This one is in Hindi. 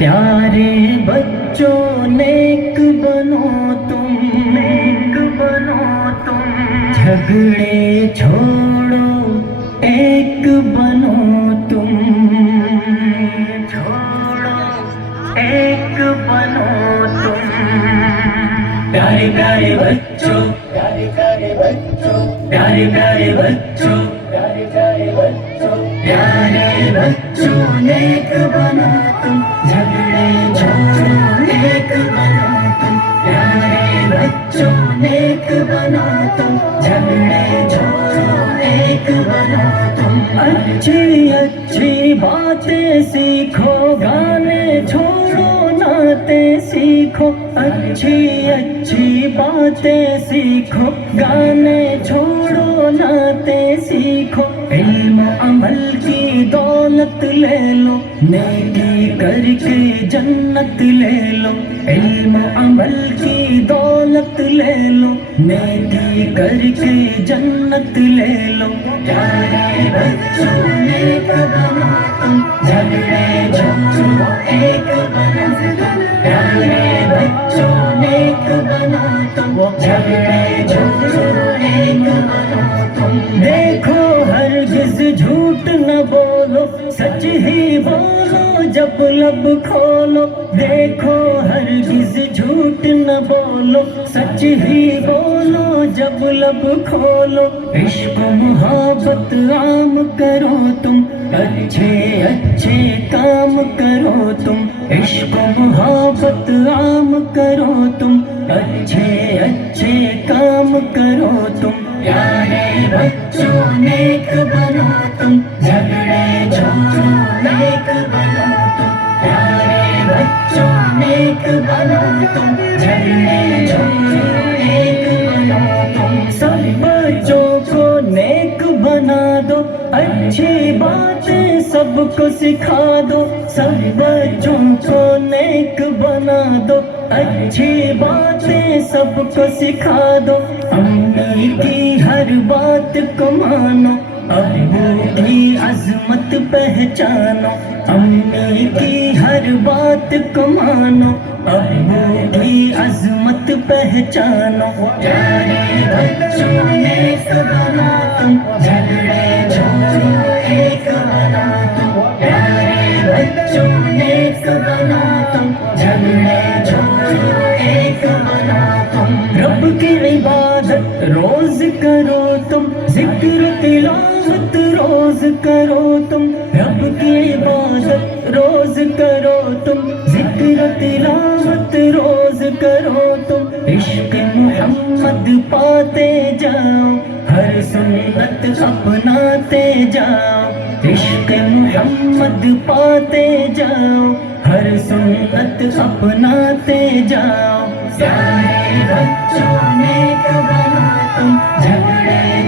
प्यारे बच्चों नेक बनो तुम, नेक बनो तुम। झगड़े छोड़ो एक बनो तुम, छोड़ो एक बनो तुम। प्यारे प्यारे बच्चों, प्यारे प्यारे बच्चों, प्यारे प्यारे बच्चों, प्यारे प्यारे बच्चों, प्यारे बच्चों नेक बनो तुम। झगड़े छोड़ो एक बनो तुम। प्यारे बच्चों नेक बनो तुम। झगड़े छोड़ो एक बनो तुम। अच्छी अच्छी बातें सीखो, गाने छोड़ो नाते सीखो। अच्छी अच्छी बातें सीखो, गाने छोड़ो नाते सीखो। इल्म अमल की दौलत ले लो, नेकी करके जन्नत ले लो। इल्म अमल की दौलत ले लो, नेकी करके जन्नत ले लो। प्यारे बच्चों नेक बनो तुम। झगड़े छोड़ो एक बनो तुम। प्यारे बच्चों नेक बनो तुम। झगड़े छोड़ो एक बनो तुम। देखो हरगिज़ झूठ न बोलो, सच ही बोलो जब लब खोलो। देखो हरगिज़ झूठ न बोलो, सच ही बोलो जब लब खोलो। इश्क मोहब्बत आम करो तुम, अच्छे अच्छे काम करो तुम। इश्क मोहब्बत आम करो तुम, अच्छे अच्छे काम करो तुम। प्यारे बच्चों नेक बनो तुम। झगड़े छोड़ो नेक बनो तुम। प्यारे बच्चों नेक बनो तुम। झगड़े छोड़ो नेक बनो तुम। सब बच्चों को नेक बना दो, अच्छी बातें सबको सिखा दो। सब बच्चों को नेक बना दो, अच्छी बातें सबको सिखा दो। अम्मी की हर बात को मानो, अब्बू की अजमत पहचानो। अम्मी की हर बात को मानो, अब्बू की अजमत पहचानो। प्यारे बच्चों नेक बनो तुम। झगड़े छोड़ो एक बनो तुम। प्यारे बच्चों नेक बनो तुम। झगड़े छोड़ो एक बनो तुम। रब की इबादत रोज करो तुम, जिक्र तिलावत रोज करो तुम। रब की इबादत रोज करो तुम, जिक्र तिलावत रोज करो तुम। इश्क मोहम्मद पाते जाओ, हर सुन्नत अपनाते जाओ। इश्क मोहम्मद पाते जाओ, हर सुन्नत अपनाते जाओ। प्यारे बच्चों नेक बनो तुम। झगड़े